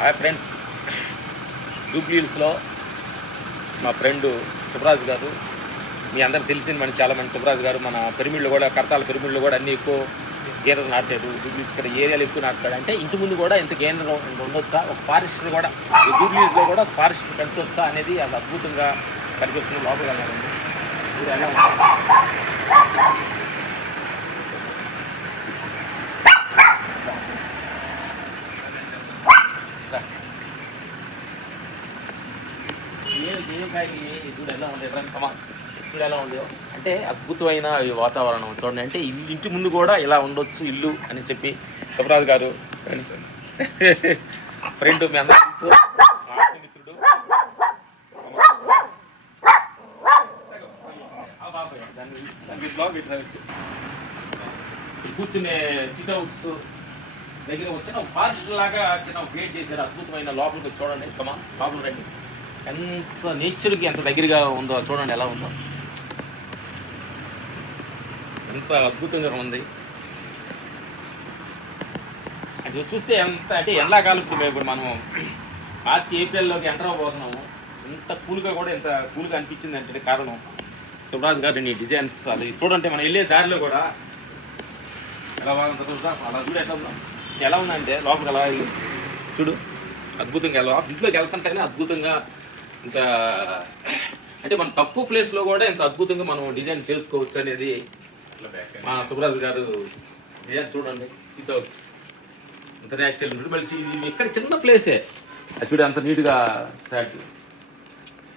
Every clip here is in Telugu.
Hi friends. జూబ్లీహిల్స్లో మా ఫ్రెండ్ సుబ్రాజ్ గారు మీ అందరికి తెలిసింది మన చాలా మంది సుబ్రాజ్ గారు మన పెరిమిళ్ళు కూడా కర్తాల పెరిమిళ్ళు కూడా అన్నీ ఎక్కువ గేదెలు నాటాడు జూబ్లీస్ ఇక్కడ ఏరియాలు ఎక్కువ నాటుతాడు అంటే ఇంటి ముందు కూడా ఇంత గేదెలు ఉండొచ్చా? ఒక ఫారెస్ట్ కూడా ఈ జూబ్లీస్లో కూడా ఫారెస్ట్ పెంచొచ్చా అనేది అది అద్భుతంగా కనిపిస్తుంది లోపల. వెళ్ళాలండి ఇది ఎలా ఉంది? రా. ఏ ఏ కాయకి చూడు ఎలా ఉంది ఎట్లా కమా చూడు ఎలా ఉందో అంటే అద్భుతమైన ఈ వాతావరణం చూడండి. అంటే ఇల్లు ఇంటి ముందు కూడా ఇలా ఉండొచ్చు ఇల్లు అని చెప్పి సుబ్రాజ్ గారు ఫ్రెండ్ మీ అందరూ తెలుసు. మా కూర్చునే సిట్ అవుట్స్ దగ్గర వచ్చిన ఫారెస్ట్ లాగా చిన్న క్రియేట్ చేశారు. అద్భుతమైన లోపలికి చూడండి. కమా లోపల రండి. ఎంత నేచర్కి ఎంత దగ్గరగా ఉందో చూడండి ఎలా ఉందో. ఎంత అద్భుతంగా ఉంది. అది చూస్తే ఎంత అంటే ఎండాకాలం ఇప్పుడు ఇప్పుడు మనం మార్చి ఏప్రిల్లోకి ఎంటర్ అవ్వబోతున్నాము. ఇంత కూల్గా కూడా ఇంత కూల్గా అనిపించింది అంటే కారణం శివరాజ్ గారు నీ డిజైన్స్ అది చూడంటే మనం వెళ్ళే దారిలో కూడా ఎలా బాగుందో చూద్దాం. అలా చూడ ఎట్లా ఉందా. ఎలా ఉందంటే లోపలికి ఎలా చూడు. అద్భుతంగా ఎలా ఇంట్లోకి వెళ్తుంటేనే అద్భుతంగా ఇంత అంటే మన తక్కువ ప్లేస్లో కూడా ఇంత అద్భుతంగా మనం డిజైన్ చేసుకోవచ్చు అనేది మా సుబ్రాజ్ గారు డిజైన్ చూడండి. సీట్ హౌస్ అంత న్యాచురల్ ఉంటుంది మళ్ళీ ఇది ఎక్కడ చిన్న ప్లేసే అది చూడు అంత నీట్గా ఫ్లాట్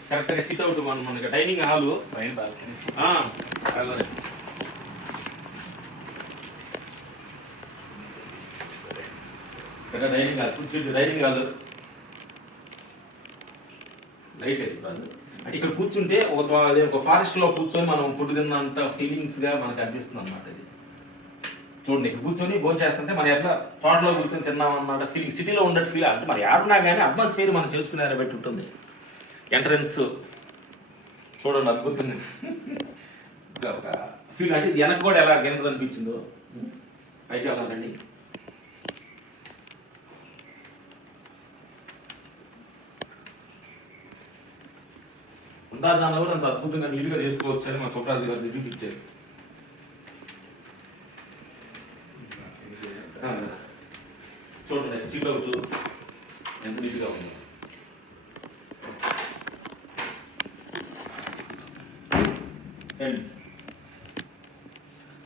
కరెక్ట్గా సిట్ అవుట్ మన మనకి డైనింగ్ హాలు ఇక్కడ dining hall seat dining hall light వేసుకోవాలి అంటే ఇక్కడ కూర్చుంటే ఒక ఒక ఫారెస్ట్లో కూర్చొని మనం ఫుడ్ తిన్నంత ఫీలింగ్స్గా మనకు అనిపిస్తుంది అనమాట ఇది. చూడండి ఇక్కడ కూర్చొని భోజనం చేస్తుంటే మనం ఎట్లా తోటలో కూర్చొని తిన్నాం అన్నమాట ఫీలింగ్ సిటీలో ఉన్నట్టు ఫీల్ అంటే మరి ఆడున్నా కానీ అట్మాస్ఫియర్ మనం చేసుకునే బట్టి ఉంటుంది. ఎంట్రన్స్ చూడండి అద్భుతంగా ఒక ఫీల్ అంటే వెనక్కి కూడా ఎలా గెంత పైకి వెళ్ళాలండి. దానిలో కూడా అంత అద్భుతంగా నీట్గా చేసుకోవచ్చు అని మా సుబ్రాజు గారు నిరూపించారు. చూడండి సీట్ అవుట్. ఎంత నీట్గా ఉంది.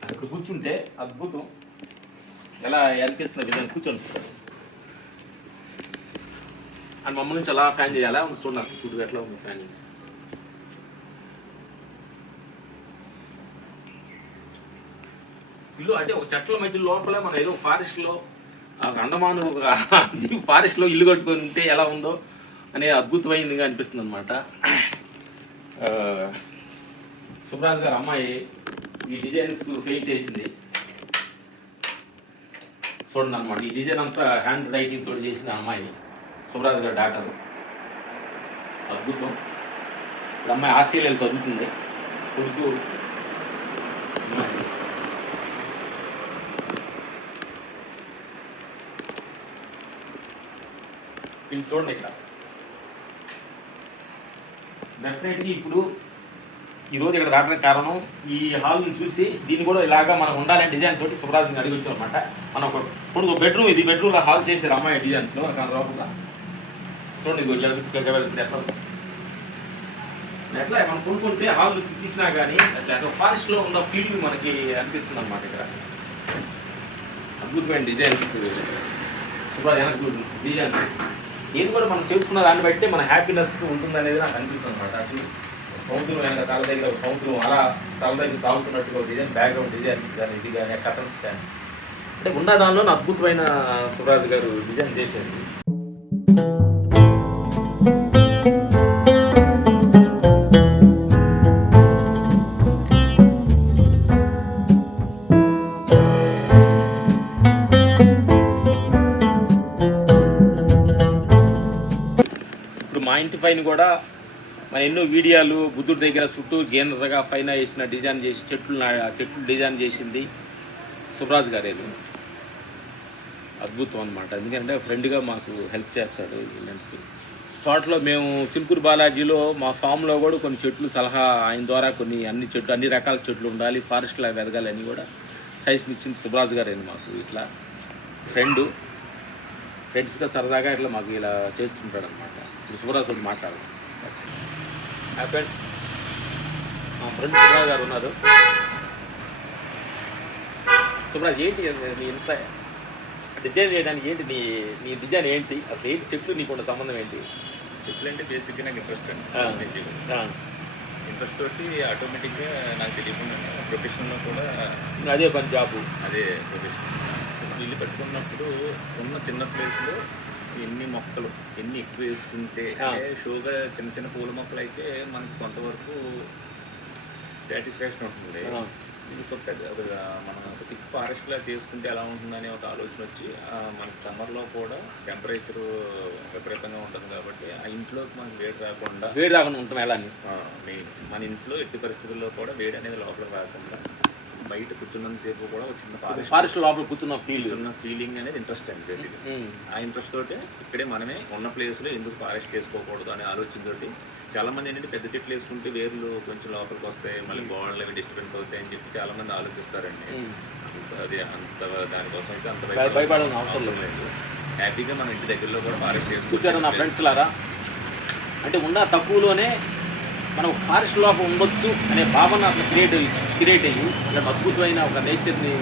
అక్కడ కూర్చుంటే అద్భుతం. ఎలా అనిపిస్తుంది విధానం కూర్చొని అండ్ మమ్మల్ని నుంచి అలా ఫ్యాన్ చేయాలా? చూడండి అసలు చూడు ఎట్లా ఉంది ఫ్యాన్ చేసి ఇల్లు అంటే ఒక చెట్ల మధ్య లోపల మనం ఏదో ఫారెస్ట్లో అండమాను ఫారెస్ట్లో ఇల్లు కట్టుకొని ఉంటే ఎలా ఉందో అనే అద్భుతమైనదిగా అనిపిస్తుంది అనమాట సుబ్రాజ్ గారు అమ్మాయి ఈ డిజైన్స్ పెయింట్ వేసింది చూడండి అనమాట ఈ డిజైన్ అంతా హ్యాండ్ రైటింగ్ తోటి చేసిన అమ్మాయి సుబ్రాజ్ గారి డాక్టర్ అద్భుతం. ఇప్పుడు అమ్మాయి ఆస్ట్రేలియాలో చదువుతుంది. కొడుకు వీళ్ళు చూడండి ఇక్కడ. డెఫినెట్లీ ఇప్పుడు ఈరోజు ఇక్కడ రావడానికి కారణం ఈ హాల్ని చూసి దీన్ని కూడా ఇలాగా మనం ఉండాలని డిజైన్ తోటి సుబ్రాజ్ని అడిగి వచ్చాం అనమాట మనం ఒక ఇప్పుడు బెడ్రూమ్ ఇది బెడ్రూమ్లో హాల్ చేసే అమ్మాయి డిజైన్స్లో అక్కడ రాకుండా చూడండి ఇది ఎట్లా ఎట్లా మనం కొనుక్కుంటే హాల్ తీసినా కానీ అట్లా అట్లా ఫారెస్ట్లో ఉన్న ఫీల్ మనకి అనిపిస్తుంది అనమాట ఇక్కడ. అద్భుతమైన డిజైన్స్ శుభరాజు వెనక్కి చూడండి డిజైన్స్ ఏది కూడా మనం చేసుకున్న దాన్ని బట్టి మన హ్యాపీనెస్ ఉంటుంది అనేది నాకు అనిపిస్తుంది అనమాట అసలు సముద్రం వెనక తల దగ్గర సముద్రం అలా తల దగ్గర తాగుతున్నట్టుగా ఒక డిజైన్ బ్యాక్గ్రౌండ్ డిజైన్స్ కానీ ఇది కానీ కథన్స్ కానీ. అంటే ఉన్న దానిలో అద్భుతమైన సురాజ్ గారు డిజైన్ చేశారు. నైంటీ ఫైవ్ని ఇంటి కూడా మన ఎన్నో వీడియోలు బుద్ధుడి దగ్గర చుట్టూ గేంద్రగా పైన వేసిన డిజైన్ చేసి చెట్లు నా- చెట్లు డిజైన్ చేసింది సుబ్రాజ్ గారు అద్భుతం అనమాట ఎందుకంటే ఫ్రెండ్గా మాకు హెల్ప్ చేస్తాడు ఇలాంటి తోటలో మేము చిలుకూరు బాలాజీలో మా ఫామ్లో కూడా కొన్ని చెట్లు సలహా ఆయన ద్వారా కొన్ని అన్ని చెట్లు అన్ని రకాల చెట్లు ఉండాలి ఫారెస్ట్లో ఎదగాలి అని కూడా సైజ్ని ఇచ్చింది సుబ్రాజ్ గారు మాకు ఇట్లా. ఫ్రెండు ఫ్రెండ్స్గా సరదాగా ఇట్లా మాకు ఇలా చేస్తుంటాడు అనమాట సుబ్రాజు తోటి మాట్లాడాలి హాయ్ ఫ్రెండ్స్ మా ఫ్రెండ్ సుబ్రాజు గారు ఉన్నారు. సుబ్రాజ్ ఏంటి నీ ఇంత డిజైన్ చేయడానికి ఏంటి నీ నీ డిజైన్ ఏంటి? అసలు ఏంటి చెట్లు నీకు ఉన్న సంబంధం ఏంటి? చెట్లు అంటే బేసిక్గా నాకు ఇంట్రెస్ట్. అండి. ఇంట్రెస్ట్ తోటి ఆటోమేటిక్గా నాకు తెలియకుండా ప్రొఫెషన్లో కూడా అదే పని జాబు. అదే ప్రొఫెషన్. ఇల్లు కట్టుకున్నప్పుడు ఉన్న చిన్న ప్లేస్లో ఎన్ని మొక్కలు ఎన్ని ఎక్కువ వేసుకుంటే షోగా చిన్న చిన్న పూల మొక్కలు అయితే మనకి కొంతవరకు సాటిస్ఫాక్షన్ ఉంటుంది. మనం ఒక థిక్ ఫారెస్ట్ లా చేసుకుంటే ఎలా ఉంటుందనే ఒక ఆలోచన వచ్చి మనకి సమ్మర్లో కూడా టెంపరేచర్ విపరీతంగా ఉంటుంది కాబట్టి ఆ ఇంట్లోకి మనకి వేడి రాకుండా వేడి రాకుండా ఉంటాం ఎలా మెయిన్ మన ఇంట్లో ఎట్టి పరిస్థితుల్లో కూడా వేడి అనేది లోపల రాకుండా బయట కూర్చున్నంత సేపు కూడా ఒక చిన్న ఫారెస్ట్ ఫారెస్ట్ లోపల కూర్చున్న ఫీల్ కూర్చున్న ఫీలింగ్ అనేది ఇంట్రెస్ట్ అండి బేసిక్ ఆ ఇంట్రెస్ట్ తోటి ఇక్కడే మనమే ఉన్న ప్లేస్లో ఎందుకు ఫారెస్ట్ చేసుకోకూడదు అనే ఆలోచన తోటి చాలా మంది ఏంటంటే పెద్ద చెట్లు వేసుకుంటే వేర్లు కొంచెం లోపలికి వస్తాయి మళ్ళీ గోడలు అవి డిస్టర్బెన్స్ అవుతాయి అని చెప్పి చాలా మంది ఆలోచిస్తారండి. అంత- అది అంత దానికోసం అయితే అంత భయ- భయపడాల్సిన అవసరం లేదు. హ్యాపీగా మన ఇంటి దగ్గరలో కూడా ఫారెస్ట్ చూసారా నా ఫ్రెండ్స్ లారా? అంటే ఉన్న తక్కువలోనే మనం ఫారెస్ట్ లోపల ఉండొచ్చు అనే భావన అసలు క్రియేట్ క్రియేట్ అయ్యి ఇలా అద్భుతమైన ఒక నేచర్ని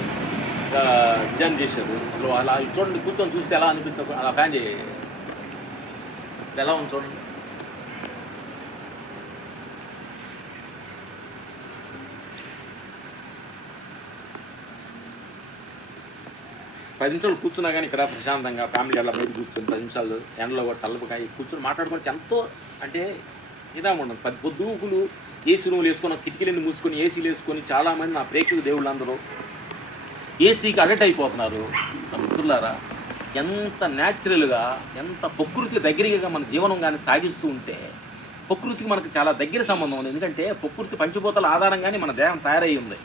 డిజైన్ చేశారు. అసలు అలా చూడండి కూర్చొని చూస్తే ఎలా అనిపిస్తుంది అలా ఫ్యాన్ చేయాలి ఎలా ఉంది చూడండి. పది నిమిషాలు కూర్చున్నా కానీ ఇక్కడ ప్రశాంతంగా ఫ్యామిలీ అలా బయట కూర్చొని పది నిమిషాలు ఎండలో కూడా చల్లపగా కూర్చొని మాట్లాడుకొని ఎంతో అంటే ఇదా ఉండదు. పది పొద్దుకులు ఏసీ రూములు వేసుకొని కిటికీలను మూసుకొని ఏసీలు వేసుకొని చాలామంది నా ప్రేక్షక దేవుళ్ళు అందరూ ఏసీకి అడక్ట్ అయిపోతున్నారు. నా మిత్రులారా ఎంత న్యాచురల్గా ఎంత ప్రకృతి దగ్గరగా మన జీవనం కానీ సాగిస్తూ ఉంటే ప్రకృతికి మనకు చాలా దగ్గర సంబంధం ఉంది. ఎందుకంటే ప్రకృతి పంచిపోతల ఆధారంగానే మన దేహం తయారై ఉంది.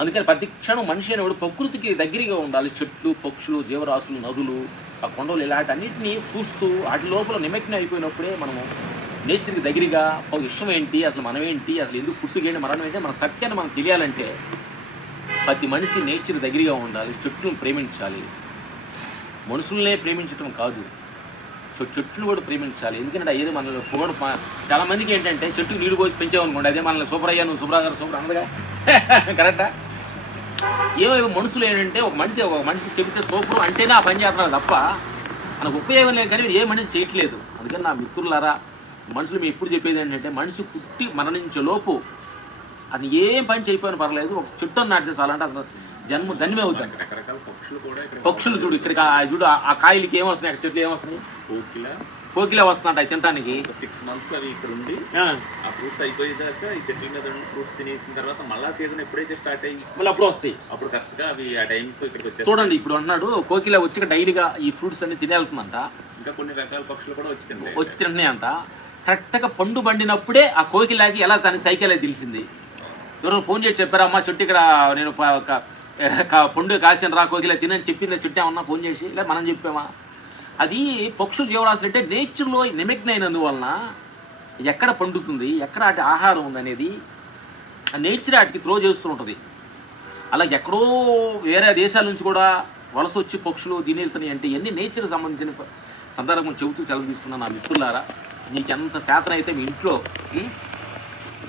అందుకని ప్రతి క్షణం మనిషి అనేవాడు ప్రకృతికి దగ్గరగా ఉండాలి. చెట్లు పక్షులు జీవరాశులు నదులు ఆ కొండలు ఇలాంటి అన్నింటినీ చూస్తూ వాటి లోపల నిమగ్నం అయిపోయినప్పుడే మనము నేచర్కి దగ్గరగా ఒక విషయం ఏంటి? అసలు మనం ఏంటి? అసలు ఎందుకు పుట్టుకేంటి? మరణం ఏంటి? మన సత్యాన్ని మనం తెలియాలంటే ప్రతి మనిషి నేచర్ దగ్గరగా ఉండాలి చెట్లను ప్రేమించాలి. మనుషుల్నే ప్రేమించడం కాదు. చె- చెట్లు కూడా ప్రేమించాలి. ఎందుకంటే ఏదో మనల్ని పొగడు చాలా మందికి ఏంటంటే చెట్టుకు నీళ్ళు పోసి పెంచామనుకోండి అదే మనల్ని సూపర్ నువ్వు సూపర్ గారు సూపర్ అందగా కరెక్టా? ఏమో మనుషులు ఏంటంటే ఒక మనిషి ఒక మనిషి చెబితే సూపర్ అంటేనే ఆ పని చేస్తున్నారు తప్ప మనకు ఉపయోగం లేదు కానీ ఏ మనిషి చేయట్లేదు. అందుకని నా మిత్రులారా మనుషులు మేము ఎప్పుడు చెప్పేది ఏంటంటే మనిషి పుట్టి మరణించే లోపు అది ఏం పని చేయకపోయినా పర్లేదు ఒక చెట్టు నాటితే చాలంటే అసలు జన్మ ధన్యమే రకరకాల పక్షులు కూడా ఇక్కడ పక్షులు చూడు ఇక్కడికి ఆ- చూడు కాయలకి ఏమొస్తున్నాయి అక్కడ చెట్లు ఏమొస్తున్నాయి కోకిల వస్తుందంట అవి తినడానికి సిక్స్ మంత్స్ అవి ఇక్కడ ఉండి ఆ, ఫ్రూట్స్ అయిపోయేదాకా ఈ చెట్ల మీద ఉండి ఫ్రూట్స్ తినేసిన తర్వాత మళ్ళా సీజన్ ఎప్పుడైతే స్టార్ట్ అయ్యి మళ్ళీ అప్పుడు వస్తాయి. అప్పుడు కరెక్ట్గా అవి ఆ టైంకి ఇక్కడికి చూడండి ఇప్పుడు అన్నాడు కోకిల వచ్చి డైలీగా ఈ ఫ్రూట్స్ అన్ని తినేళ్తుందంట ఇంకా కొన్ని రకాల పక్షులు కూడా వచ్చి తింటాయి. వచ్చి తింటున్నాయంట. కరెక్ట్గా పండు పండినప్పుడే ఆ కోకిలాకి ఎలా తన సైకిల్ అది తెలిసింది. ఎవరో ఫోన్ చేసి చెప్పారా అమ్మ చెట్టు ఇక్కడ నేను ఒక- పండు కాసిన రా కోకిల తినని చెప్పింది చుట్టే ఉన్నా ఫోన్ చేసి లేదా మనం చెప్పామా? అది పక్షుల జీవరాశులు అంటే నేచర్లో నిమగ్న అయినందువలన ఎక్కడ పండుతుంది ఎక్కడ వాటి ఆహారం ఉందనేది ఆ నేచర్ వాటికి త్రో చేస్తూ ఉంటుంది. అలా ఎక్కడో వేరే దేశాల నుంచి కూడా వలస వచ్చి పక్షులు దీని వెళ్తున్నాయి అంటే ఇవన్నీ నేచర్కి సంబంధించిన సందర్భం చెబుతూ సెలవు తీసుకున్నాను నా మిత్రులారా నీకు ఎంత శాతం అయితే మీ ఇంట్లో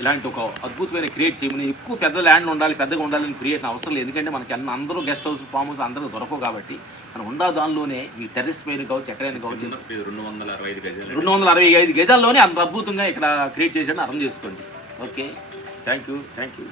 ఇలాంటి ఒక అద్భుతమైన క్రియేట్ చేయమని ఎక్కువ పెద్ద ల్యాండ్లు ఉండాలి పెద్దగా ఉండాలని క్రియేట్ అవసరం లేదు. ఎందుకంటే మనకి అన్న అందరూ గెస్ట్ హౌస్ ఫామ్ హౌస్ అందరూ దొరకవు కాబట్టి మనం ఉండా దానిలోనే మీ టెర్రస్ పైన కావచ్చు ఎక్కడైనా కావచ్చు రెండు వందల అరవై ఐదు గజాలు. రెండు వందల అరవై ఐదు గజాల్లోనే అంత అద్భుతంగా ఇక్కడ క్రియేట్ చేశాడని అర్థం చేసుకోండి. Okay thank you thank you